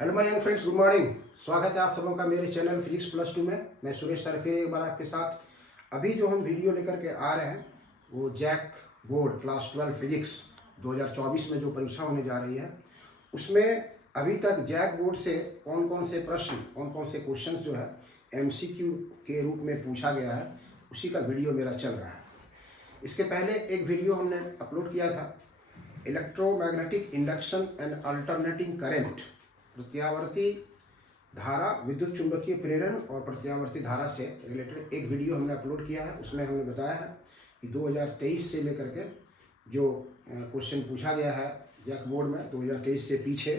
Hello my young friends, good morning. स्वागत है आप सबों का मेरे चैनल फिजिक्स प्लस टू में। मैं सुरेश सर फिर एक बार आपके साथ। अभी जो हम वीडियो लेकर के आ रहे हैं वो जैक बोर्ड क्लास 12 फिजिक्स 2024 में जो परीक्षा होने जा रही है उसमें अभी तक जैक बोर्ड से कौन कौन से प्रश्न, कौन कौन से क्वेश्चंस जो है एमसीक्यू के रूप में पूछा गया है, उसी का वीडियो मेरा चल रहा है। इसके पहले एक वीडियो हमने अपलोड किया था, electromagnetic induction and alternating current, प्रत्यावर्ती धारा, विद्युत चुंबकीय प्रेरण और प्रत्यावर्ती धारा से रिलेटेड एक वीडियो हमने अपलोड किया है। उसमें हमने बताया है कि 2023 से लेकर के जो क्वेश्चन पूछा गया है जैक बोर्ड में, 2023 से पीछे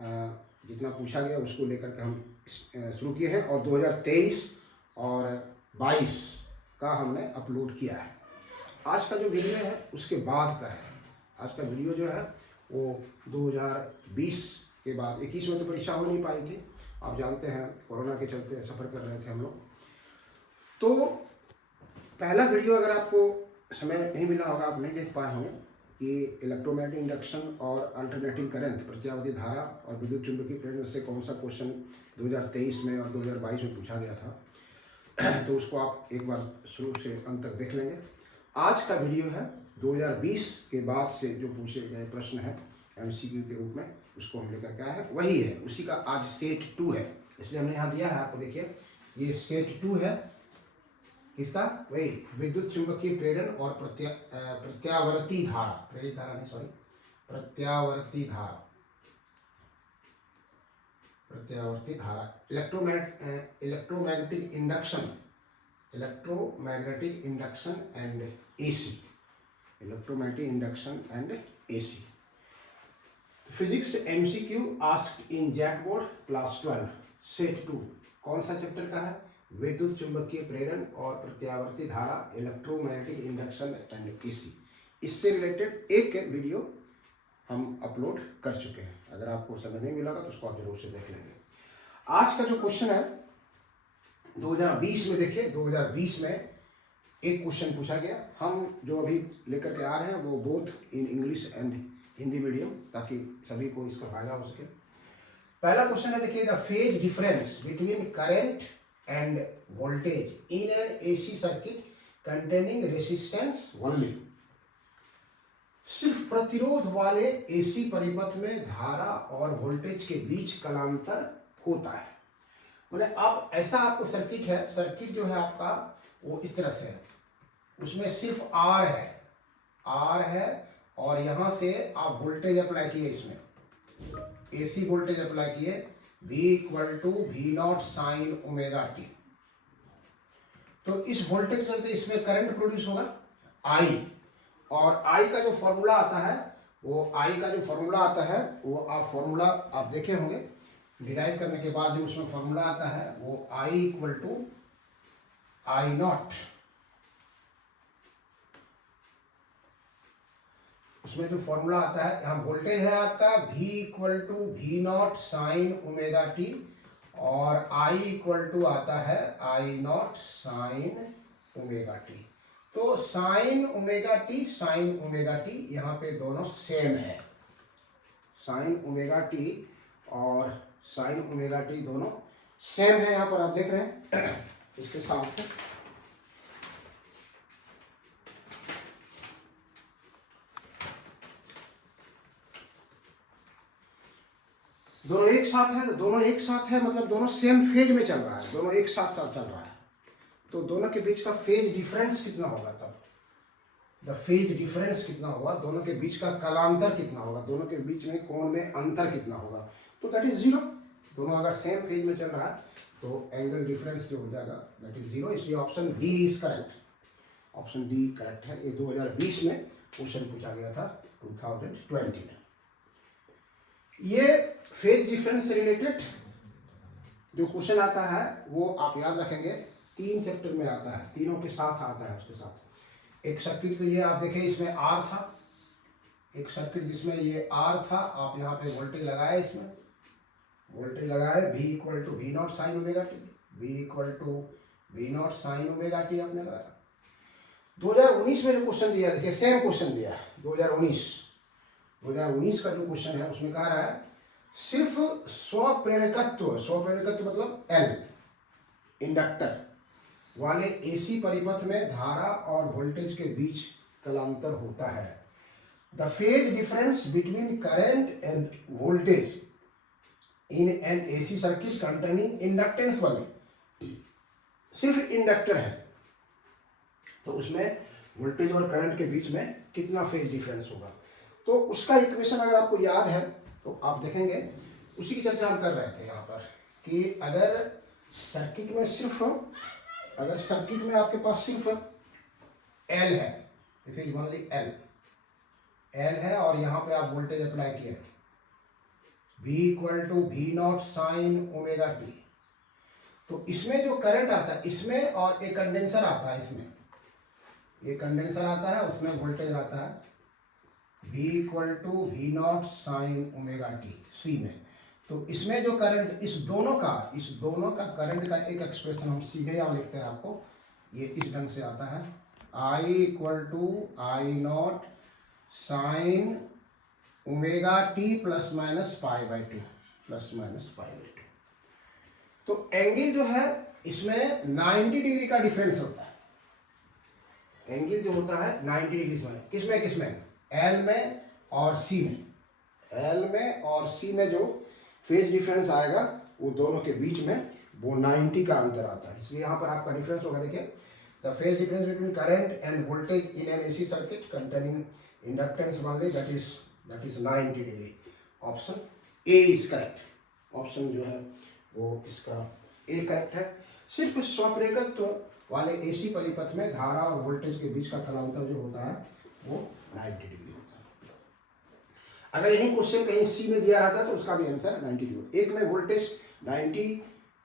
जितना पूछा गया उसको लेकर के हम शुरू किए हैं और 2023 और 22 का हमने अपलोड किया है। आज का जो वीडियो है उसके बाद का है। आज का वीडियो जो है वो 2020 के बाद, 21 में तो परीक्षा हो नहीं पाई थी, आप जानते हैं कोरोना के चलते सफ़र कर रहे थे हम लोग। तो पहला वीडियो अगर आपको समय नहीं मिला होगा, आप नहीं देख पाए होंगे कि इलेक्ट्रोमैग्नेटिक इंडक्शन और अल्टरनेटिंग करंट, प्रत्यावर्ती धारा और विद्युत चुंबकीय प्रेरण से कौन सा क्वेश्चन 2023 में और 2022 में पूछा गया था। तो उसको आप एक बार शुरू से अंत तक देख लेंगे। आज का वीडियो है 2020 के बाद से जो पूछे गए प्रश्न है एमसीक्यू के रूप में, उसको हम लेकर के आए हैं। वही है, उसी का आज सेट 2 है, इसलिए हमने यहाँ दिया है आपको। देखिए ये सेट 2 है, किसका? वही विद्युत चुंबकीय प्रेरण और प्रत्यावर्ती धारा, प्रेरित धारा नहीं, सॉरी, प्रत्यावर्ती धारा, प्रत्यावर्ती धारा, electromagnetic induction, electromagnetic induction and AC, electromagnetic induction and AC. Physics MCQ asked in JAC board class 12 set 2 कौन सा चैप्टर का है? विद्युत चुंबकीय प्रेरण और प्रत्यावर्ती धारा, इलेक्ट्रोमैग्नेटिक इंडक्शन एंड एसी। इससे रिलेटेड एक वीडियो हम अपलोड कर चुके हैं। अगर आपको समय नहीं मिला तो उसको आप जरूर से देख लेंगे। आज का जो क्वेश्चन है 2020 में, देखिए 2020 में एक क्वेश्चन पूछा गया। हम जो अभी लेकर के आ रहे हैं वो both in English and Hindi medium, ताकि सभी को इसका फायदा हो सके। पहला क्वेश्चन है, देखिए, the phase difference between current end voltage in an AC circuit containing resistance only. सिर्फ प्रतिरोध वाले एसी परिपथ में धारा और वोल्टेज के बीच कालांतर होता है। मतलब आप ऐसा, आपको सर्किट है, सर्किट जो है आपका वो इस तरह से है, उसमें सिर्फ आर है, आर है, और यहां से आप वोल्टेज अप्लाई किए, इसमें एसी वोल्टेज अप्लाई किए, V = V0 sin omega T. तो इस वोल्टेज के चलते इसमें करंट प्रोड्यूस होगा I, और I का जो फॉर्मूला आता है वो, I का जो फॉर्मूला आता है वो आप फॉर्मूला आप देखे होंगे, डिराइव करने के बाद जो उसमें फॉर्मूला आता है वो I = I0। उसमें जो फॉर्मूला आता है, यहाँ वोल्टेज है आपका V = V0 sin omega T, और I आता है I0 sin ओमेगा टी। तो sin omega T, sin omega T यहाँ पे दोनों सेम है, sin ओमेगा टी और sin ओमेगा टी दोनों सेम है। यहाँ पर आप देख रहे हैं इसके साथ दोनों एक साथ है, दोनों एक साथ है, मतलब दोनों सेम फेज में चल रहा है, दोनों एक साथ साथ चल रहा है। तो दोनों के बीच का फेज डिफरेंस कितना होगा? तब द फेज डिफरेंस कितना होगा, दोनों के बीच का कालांतर कितना होगा, दोनों के बीच में कोण में अंतर कितना होगा? तो दैट इज 0। दोनों अगर सेम फेज में चल रहा है तो एंगल डिफरेंस जो हो जाएगा दैट इज 0। इसलिए option D is correct, option D correct है। ये 2020 में क्वेश्चन पूछा गया था 2020 में। ये फेज डिफरेंस से रिलेटेड जो क्वेश्चन आता है वो आप याद रखेंगे, 3 चैप्टर में आता है, तीनों के साथ आता है। उसके साथ एक सर्किट, तो ये आप देखें इसमें आर था, एक सर्किट जिसमें ये आर था, आप यहाँ पे वोल्टेज लगाए, इसमें वोल्टेज लगाए, V = V0 sin omega T, V = V0 sin omega T आपने लगाया। 2019 में जो क्वेश्चन दिया, देखिए सेम क्वेश्चन दिया है 2019 का जो क्वेश्चन है उसमें कह रहा है सिर्फ स्वप्रेरकत्व मतलब एल इंडक्टर वाले एसी परिपथ में धारा और वोल्टेज के बीच कलांतर होता है। The phase difference between current end voltage in an AC circuit containing inductance वाली सिर्फ इंडक्टर है तो उसमें वोल्टेज और करंट के बीच में कितना फेज डिफरेंस होगा। तो उसका इक्वेशन अगर आपको याद है तो आप देखेंगे उसी की चर्चा हम कर रहे थे यहाँ पर कि अगर सर्किट में आपके पास सिर्फ एल है, दिस इज ओनली एल है और यहाँ पे आप वोल्टेज अप्लाई किए V equal to V naught sine omega T, तो इसमें जो करंट आता है इसमें और एक कंडेंसर आता है, इसमें ये कंडेंसर आता है उसमें वोल्टेज आता है V equal to V naught sine omega T C में। तो इसमें जो करंट इस दोनों का करंट का एक एक्सप्रेशन हम सीधे यहाँ लिखते हैं आपको, ये इस ढंग से आता है I equal to I naught sine omega T plus minus pi by two. तो एंगल जो है इसमें 90 डिग्री का डिफरेंस होता है। एंगल जो होता है 90 डिग्री में किसमें एल में और सी में जो फेज डिफरेंस आएगा वो दोनों के बीच में वो 90 का अंतर आता है। इसलिए यहाँ पर आपका डिफरेंस होगा, देखिए the phase difference between current end voltage in an AC circuit containing inductance only that is 90 degree. Option A is correct. Option जो है वो इसका ए करेक्ट है। सिर्फ स्वप्रेरकत्व वाले एसी परिपथ में धारा और वोल्टेज के बीच का कलांतर जो होता है वो 90 डिग्री होता है। अगर यही क्वेश्चन कहीं सी में दिया रहता तो उसका भी आंसर 90 डिग्री। एक में वोल्टेज 90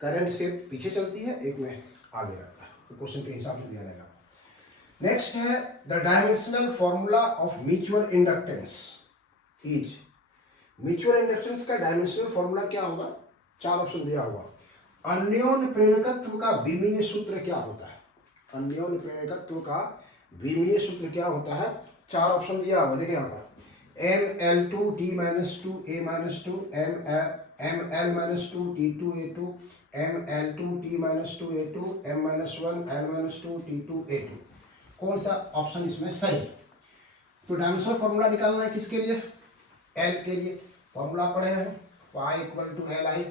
करंट से पीछे चलती है, एक में आगे रहता है, तो क्वेश्चन के हिसाब से दिया जाएगा। नेक्स्ट है the dimensional formula of mutual inductance is. Mutual inductance का डायमेंशनल फॉर्मूला क्या होगा? 4 ऑप्शन दिया हुआ। अन्योन्य प्रेरकत्व का विमीय सूत्र क्या होता है? अन्योन्य प्रेरकत्व का विमीय सूत्र क्या होता है? 4 ऑप्शन दिया हुआ, देखिए यहाँ पर ML2 T-2 A-2 ML-2 T2 A2 ML2 T-2 A2 M-1 L-2 T2 A2। कौन सा ऑप्शन इसमें सही है? तो डायमेंशनल फॉर्मूला निकालना है किसके लिए? L के लिए फॉर्मूला पढ़े हैं y इक्वल टू Li,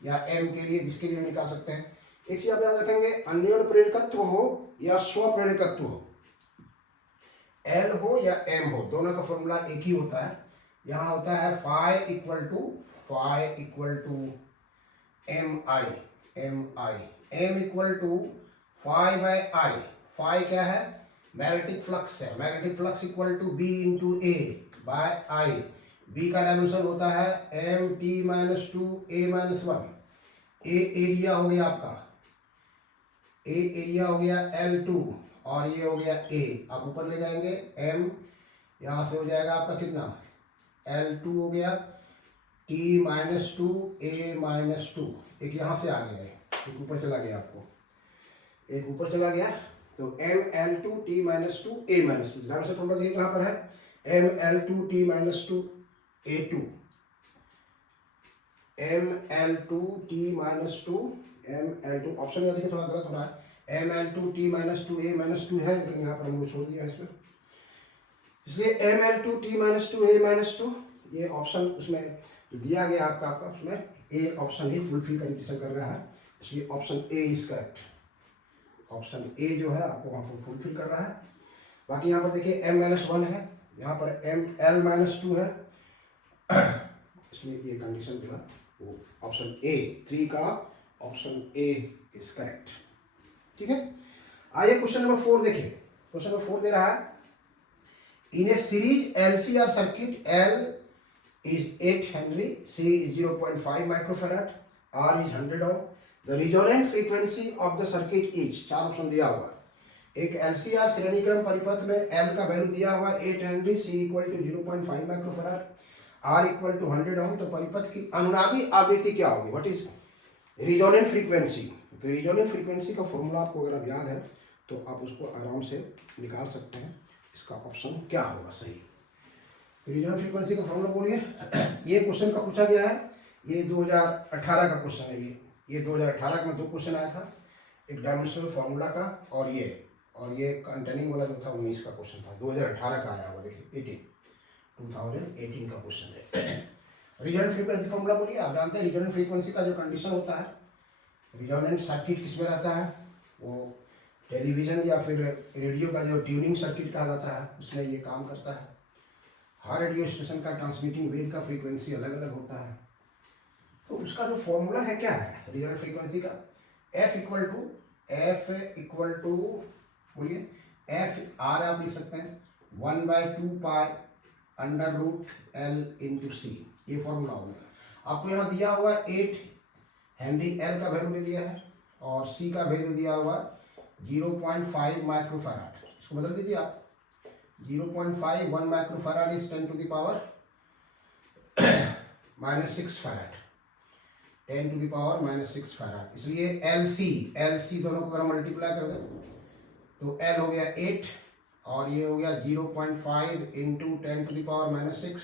या M के लिए जिसके लिए निकाल सकते हैं। एक चीज आप याद रखेंगे, अन्योन्य प्रेरकत्व हो या स्वप्रेरकत्व हो, L हो या M हो, दोनों का फॉर्मूला एक ही होता है। यहाँ होता है phi equal to M equal to phi by I। phi क्या है? मैग्नेटिक फ्लक्स है। Magnetic flux equal to B into A by I। B का डायमेंशन होता है M-2 A-1। A एरिया हो गया आपका, A एरिया हो गया L2 और ये हो गया A। आप ऊपर ले जाएंगे M, यहाँ से हो जाएगा आपका कितना? L2 हो गया T-2 A-2। एक यहाँ से आ गया, एक ऊपर चला गया, आपको एक ऊपर चला गया। तो ML2 T-2 A-2 dimension formula देखिए कहाँ पर है? ML2 T-2 A2 ML2 T-2 ML2। Option में देखिए थोड़ा गलत हो रहा है, ML2 T-2 A-2 है, लेकिन यहाँ पर हम लोग छोड़ दिया है इसमें, इसलिए ML2 T-2 A-2 ये ऑप्शन उसमें जो दिया गया आपका उसमें A option he fulfil condition कर रहा है, इसलिए option A is correct. Option A जो है आपको वहाँ पर फुलफिल कर रहा है। बाकी यहाँ पर देखिए M-1 है, यहाँ पर ML-2 है, इसलिए ये कंडीशन जो है वो ऑप्शन ए 3 का ऑप्शन ए इज करेक्ट। ठीक है, आइए क्वेश्चन नंबर 4 देखिए। क्वेश्चन नंबर 4 दे रहा है in a series LCR circuit L is 8 Henry, C is 0.5 microfarad, R is 100 ohm. The resonant frequency of the circuit is, 4 option दिया हुआ। एक LCR श्रेणी क्रम परिपथ में L का वैल्यू दिया हुआ 8 henry, C equal to 0.5 microfarad, R equal to 100 ohm. तो परिपथ की अनुनादी आवृत्ति क्या होगी? What is resonant frequency? तो रिजोनेंट फ्रीक्वेंसी का फॉर्मूला आपको अगर याद है तो आप उसको आराम से निकाल सकते हैं। इसका ऑप्शन क्या होगा सही? रिजोनेंट फ्रीक्वेंसी का फॉर्मूला बोलिए। ये क्वेश्चन का पूछा गया है, ये 2018 का क्वेश्चन है। ये 2018 में 2 क्वेश्चन आया था, एक डायमेंशनल फार्मूला का और ये कंटेनिंग वाला जो था 19 का क्वेश्चन था। 2018 का आया हुआ, देखिए 2018 का क्वेश्चन है। रिजोनेंट फ्रीक्वेंसी फार्मूला बोलिए, आप जानते हैं रिजोनेंट फ्रीक्वेंसी का जो कंडीशन होता है, रिजोनेंट सर्किट किसमें रहता है, वो टेलीविज़न या फिर रेडियो का जो ट्यूनिंग सर्किट कहा जाता है उसमें ये काम करता है। हर रेडियो स्टेशन का ट्रांसमिटिंग वेव का फ्रीक्वेंसी अलग अलग होता है। तो उसका जो फॉर्मूला है क्या है रिजोनेंट फ्रीक्वेंसी का, F इक्वल टू बोलिए F R आप लिख सकते हैं 1/2 pi under root L into C, ये फॉर्मूला होगा। आपको यहाँ दिया हुआ 8 हेनरी L का वैल्यू दे दिया है और C का वैल्यू दिया हुआ 0.5 माइक्रोफैराड। इसको बदल दीजिए आप, 0.5 1 microfarad is 10 to the power -6 farad, 10 to the power -6 farad. इसलिए LC दोनों को अगर मल्टीप्लाई कर दें तो L हो गया 8 और ये हो गया 0.5 इंटू 10 टू द पावर -6,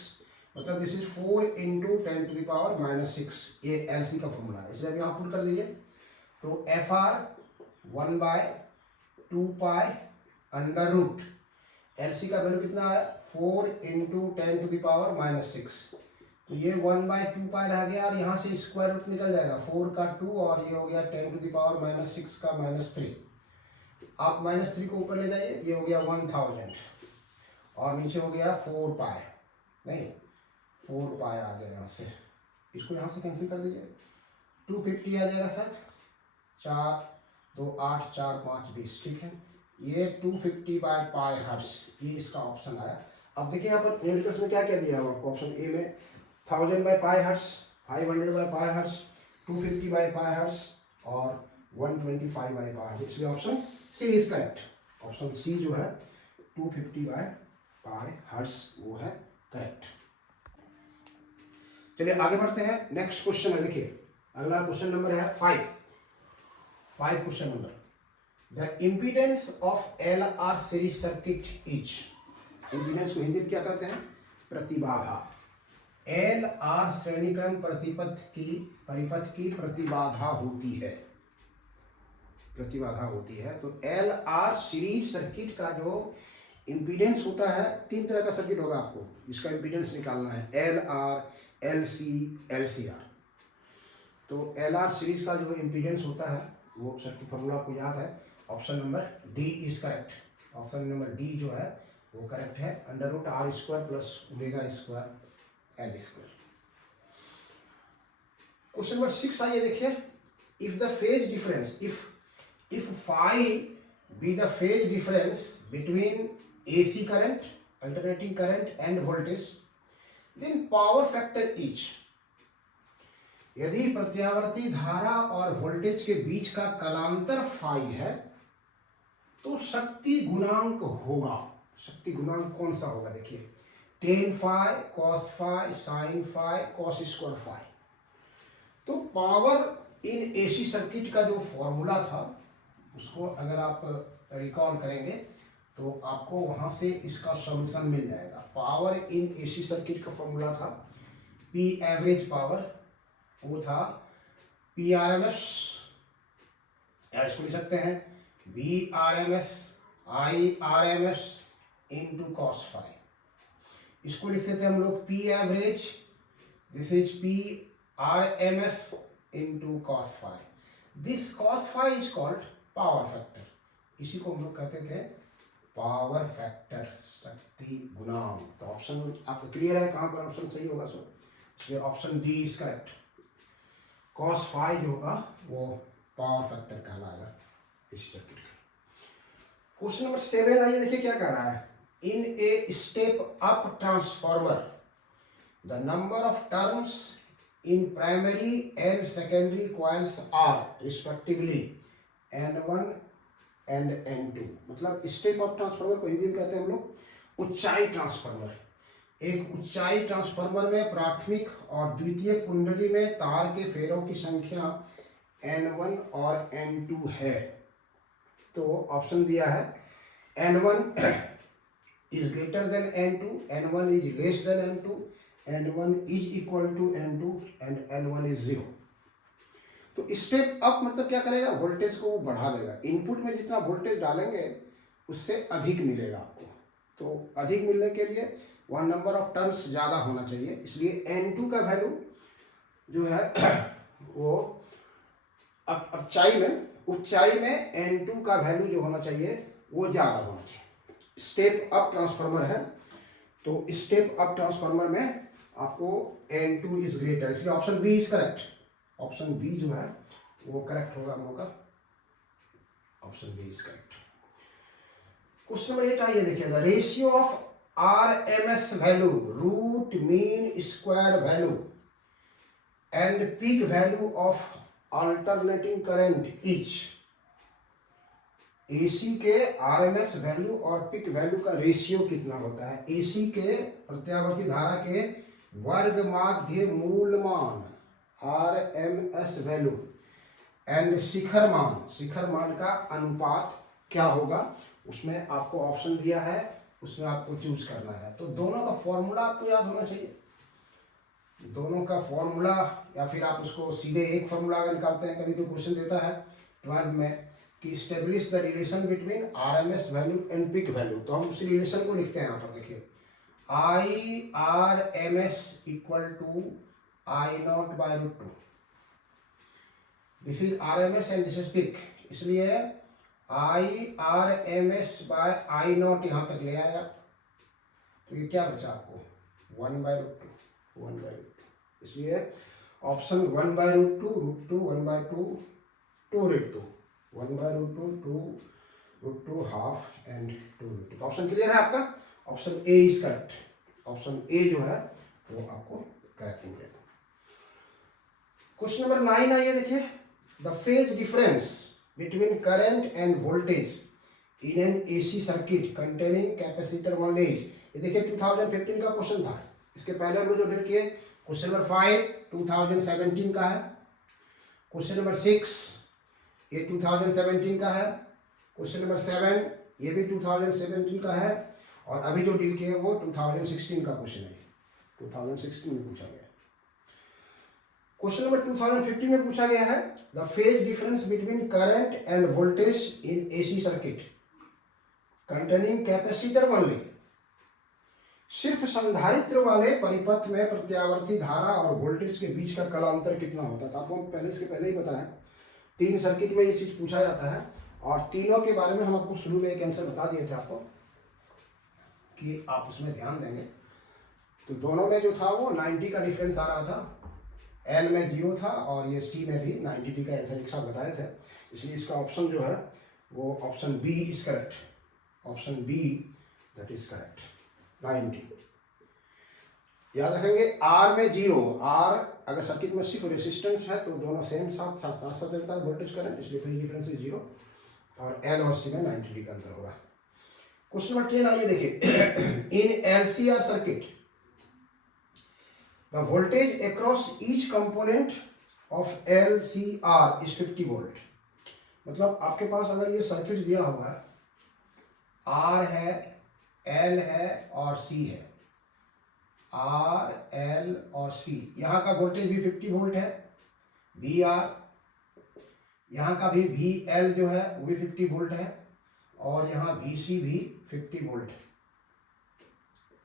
मतलब this is 4 into 10 to the power -6। ये LC का फॉर्मूला है, इसलिए अब यहाँ पुट कर दीजिए। तो FR 1/2 pi under root LC का वैल्यू कितना है 4 इंटू 10 टू द पावर -6, तो ये 1/2 पाई रह गया और यहाँ से स्क्वायर रूट निकल जाएगा, 4 का 2 और ये हो गया 10 टू द पावर -6 का -3। आप -3 को ऊपर ले जाइए, ये हो गया 1000 और नीचे हो गया 4 पाई, नहीं 4 पाई आ गया यहाँ से, इसको यहाँ से कैंसिल कर दीजिए, 250 आ जाएगा सर, 4 2 8 4 5 20, ठीक है। ये 250/पाई हर्ट्ज, ये इसका ऑप्शन आया। अब देखिए यहाँ पर न्यूमेरिकल्स में क्या क्या दिया हुआ आपको, ऑप्शन ए में 1000/पाई हर्ट्ज, 500/पाई हर्ट्ज, 250/पाई हर्ट्ज और 125/पाई हर्ट्ज, इसलिए option C is correct. Option C जो है 250/पाई हर्ट्ज वो है करेक्ट। चलिए आगे बढ़ते हैं, नेक्स्ट क्वेश्चन है, देखिए अगला क्वेश्चन नंबर है 5 question number, the impedance of LR series circuit is, impedance को हिंदी में क्या कहते हैं, प्रतिबाधा। LR श्रेणीक्रम परिपथ की प्रतिबाधा होती है। तो LR सीरीज सर्किट का जो इम्पीडेंस होता है, 3 तरह का सर्किट होगा आपको जिसका इम्पीडेंस निकालना है, LR, LC, LCR। तो LR सीरीज का जो इम्पीडेंस होता है वो सर्किट फॉर्मूला आपको याद है, option number D is correct. Option number D जो है वो करेक्ट है, √R² plus ω² L²। Question number 6 आइए देखिए, if the phase difference, if phi be the phase difference between AC current, alternating current and voltage, then power factor is, यदि प्रत्यावर्ती धारा और वोल्टेज के बीच का कलांतर फाई है तो शक्ति गुणांक होगा। शक्ति गुणांक कौन सा होगा, देखिए tan phi, cos phi, sin phi, cos square phi। तो पावर इन एसी सर्किट का जो फॉर्मूला था उसको अगर आप रिकॉल करेंगे तो आपको वहां से इसका सॉल्यूशन मिल जाएगा। पावर इन एसी सर्किट का फॉर्मूला था P एवरेज पावर, वो था PRMS, या इसको लिख सकते हैं VRMS IRMS into cos phi। इसको लिखते थे हम लोग P average, this is PRMS into cos phi। This cos phi is called power factor, इसी को हम लोग कहते थे पावर फैक्टर, शक्ति गुणांक। तो ऑप्शन आपको क्लियर है कहां पर ऑप्शन सही होगा, सो इसलिए option D is correct. cos phi जो होगा वो पावर फैक्टर कहलाएगा इसी सर्किट का। क्वेश्चन नंबर 7 आइए देखिए क्या कह रहा है, in a step up transformer the number of turns in primary and secondary coils are respectively N1 and N2। मतलब स्टेप अप ट्रांसफार्मर को हिंदी में कहते हैं हम लोग ऊंचाई ट्रांसफार्मर। एक ऊंचाई ट्रांसफार्मर में प्राथमिक और द्वितीयक कुंडली में तार के फेरों की संख्या N1 और N2 है। तो ऑप्शन दिया है N1 is greater than N2, N1 is less than N2, N1 is equal to N2 and N1 is 0। तो स्टेप अप मतलब क्या करेगा, वोल्टेज को वो बढ़ा देगा। इनपुट में जितना वोल्टेज डालेंगे उससे अधिक मिलेगा आपको। तो अधिक मिलने के लिए वह नंबर ऑफ टर्न्स ज़्यादा होना चाहिए, इसलिए N2 का वैल्यू जो है वो ऊंचाई में N2 का वैल्यू जो होना चाहिए वो ज़्यादा होना चाहिए। स्टेप अप ट्रांसफार्मर है, तो स्टेप अप ट्रांसफार्मर में आपको N2 इज ग्रेटर, इसलिए option B is correct. Option B जो है वो करेक्ट होगा हम लोग का, option B is correct. Question number 8 आइए देखिए, the ratio of RMS value, root mean square value and peak value of alternating current is. AC के आरएमएस वैल्यू और पिक वैल्यू का रेशियो कितना होता है। एसी के प्रत्यावर्ती धारा के वर्ग माध्य मूल मान आरएमएस वैल्यू एंड शिखर मान का अनुपात क्या होगा, उसमें आपको ऑप्शन दिया है, उसमें आपको चूज करना है। तो दोनों का फॉर्मूला आपको याद होना चाहिए, दोनों का फॉर्मूला, या फिर आप उसको सीधे एक फॉर्मूला अगर निकालते हैं। कभी तो क्वेश्चन देता है 12 में कि establish the relation between RMS value and peak value, तो हम उस रिलेशन को लिखते हैं यहाँ पर। देखिए I R M S equal to I not by root two, this is R M S and this is peak, इसलिए I R M S by I not यहाँ तक ले आया, तो ये क्या बचा आपको 1 by root two, 1 by root two, इसलिए option 1 by root two, 1 by 2, 2 root 2, 1 by root 2, 2 root 2 half and 2 root 2। Option clear है आपका, option A is correct, option A जो है वो आपको करेक्ट मिलेगा। क्वेश्चन नंबर 9 आइए देखिए, the phase difference between current end voltage in an AC circuit containing capacitor voltage. ये देखिए 2015 का क्वेश्चन था, इसके पहले हम लोग जो डेट किए। क्वेश्चन नंबर 5 2017 का है, क्वेश्चन नंबर 6 ये 2017 का है, क्वेश्चन नंबर 7 ये भी 2017 का है, और अभी जो डील किए वो 2016 का क्वेश्चन है, 2016 में पूछा गया। क्वेश्चन नंबर 2015 में पूछा गया है, the phase difference between current end voltage in AC circuit containing capacitor only. सिर्फ संधारित्र वाले परिपथ में प्रत्यावर्ती धारा और वोल्टेज के बीच का कलांतर कितना होता था। आपको पहले इसके पहले ही बताया, 3 सर्किट में ये चीज पूछा जाता है, और तीनों के बारे में हम आपको शुरू में एक आंसर बता दिए थे आपको कि आप उसमें ध्यान देंगे। तो दोनों में जो था वो 90 का डिफरेंस आ रहा था, एल में 0 था, और ये सी में भी 90 का आंसर एक साथ बताए थे, इसलिए इसका ऑप्शन जो है वो option B is correct, option B that is correct 90। याद रखेंगे आर में 0, आर अगर सर्किट में सिर्फ रेसिस्टेंस है तो दोनों सेम साथ चलता है वोल्टेज करंट, इसलिए फेज डिफरेंस इज 0, और एल और सी में 90 का अंतर होगा। क्वेश्चन नंबर 10 आइए देखिए, in LCR circuit the voltage across each component of LCR is 50 volt. मतलब आपके पास अगर ये सर्किट दिया हुआ है, आर है, एल है और सी है, आर एल और सी, यहाँ का वोल्टेज भी 50 वोल्ट है, वी आर, यहाँ का भी वी एल जो है वो भी 50 वोल्ट है, और यहाँ वी सी भी 50 वोल्ट है,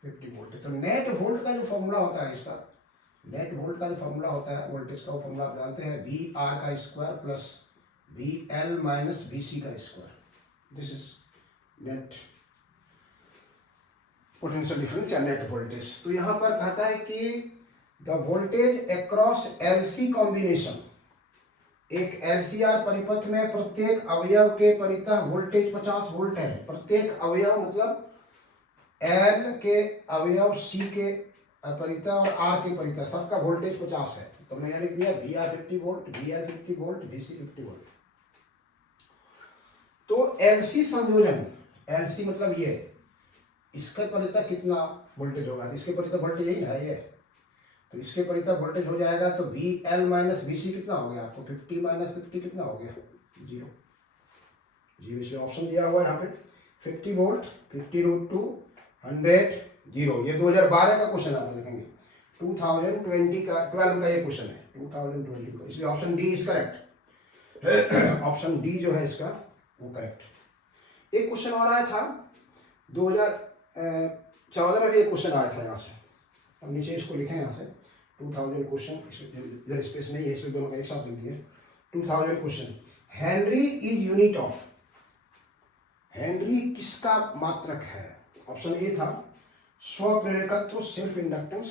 50 वोल्ट है। तो नेट वोल्ट का जो फॉर्मूला होता है, इसका नेट वोल्ट का जो फॉर्मूला होता है वोल्टेज का, वो फॉर्मूला आप जानते हैं, वी आर का square plus V L minus V C का square, this is net potential difference या नेट वोल्टेज। तो यहाँ पर कहता है कि the voltage across LC combination, एक एलसीआर परिपथ में प्रत्येक अवयव के परितः वोल्टेज 50 वोल्ट है। प्रत्येक अवयव मतलब एल के अवयव, सी के परितः और आर के परितः, सबका वोल्टेज 50 है। तो मैंने लिख दिया V R 50 volt, V R 50 volt, V C 50 volt. तो एलसी संयोजन, एलसी मतलब ये, इसके परितः कितना वोल्टेज होगा, इसके परितः वोल्टेज यही है ये, तो इसके परितः वोल्टेज हो जाएगा, तो वी एल माइनस वी सी कितना हो गया आपको, 50 माइनस 50 कितना हो गया, 0, इसलिए ऑप्शन दिया हुआ है यहाँ पे 50 वोल्ट, 50 रूट 2, 100, 0। ये 2012 का क्वेश्चन आप देखेंगे, 2020 का 12 का ये क्वेश्चन है, 2020 का, इसलिए option D is correct. Option D जो है इसका वो करेक्ट। एक क्वेश्चन और आया था 2014 में भी एक क्वेश्चन आया था यहाँ से, अब नीचे इसको लिखें यहाँ से 2000 क्वेश्चन, इधर स्पेस नहीं है इसलिए दोनों का एक साथ लिख दिए। 2000 question, Henry is unit of, Henry किसका मात्रक है? ऑप्शन ए था स्वप्रेरकत्व सेल्फ इंडक्टेंस,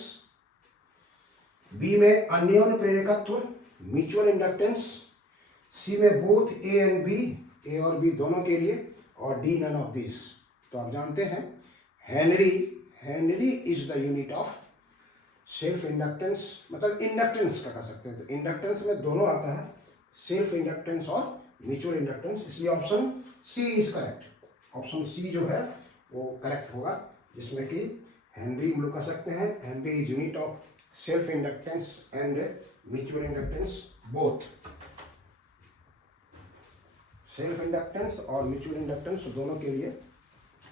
बी में अन्योन्य प्रेरकत्व म्यूचुअल इंडक्टेंस, सी में बोथ ए एंड बी, ए और बी दोनों के लिए, और डी नन ऑफ दिस। तो आप जानते हैं Henry is the unit of self inductance, मतलब इंडक्टेंस का कह सकते हैं। तो इंडक्टेंस में दोनों आता है, सेल्फ इंडक्टेंस और म्यूचुअल इंडक्टेंस, इसलिए option C is correct. Option C जो है वो करेक्ट होगा, जिसमें कि हेनरी हम लोग कह सकते हैं Henry is unit of self inductance and mutual inductance both, self inductance और म्यूचुअल इंडक्टेंस दोनों के लिए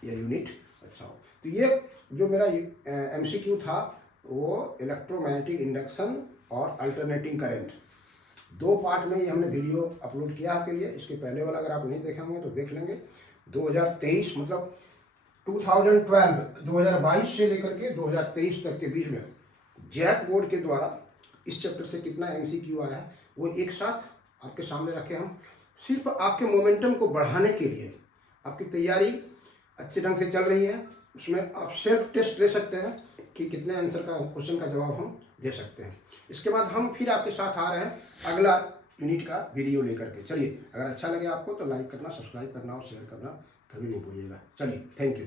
यह यूनिट अच्छा हो। तो ये जो मेरा एमसीक्यू था वो इलेक्ट्रोमैग्नेटिक इंडक्शन और अल्टरनेटिंग करंट, दो पार्ट में ये हमने वीडियो अपलोड किया आपके लिए। इसके पहले वाला अगर आप नहीं देखे होंगे तो देख लेंगे। 2023 मतलब 2022 से लेकर के 2023 तक के बीच में जैक बोर्ड के द्वारा इस चैप्टर से कितना एमसीक्यू आया है वो एक साथ आपके सामने रखे हम, सिर्फ आपके मोमेंटम को बढ़ाने के लिए। आपकी तैयारी अच्छे ढंग से चल रही है, उसमें आप सेल्फ टेस्ट ले सकते हैं कि कितने आंसर का क्वेश्चन का जवाब हम दे सकते हैं। इसके बाद हम फिर आपके साथ आ रहे हैं अगला यूनिट का वीडियो लेकर के। चलिए, अगर अच्छा लगे आपको तो लाइक करना, सब्सक्राइब करना और शेयर करना कभी नहीं भूलिएगा। चलिए, थैंक यू।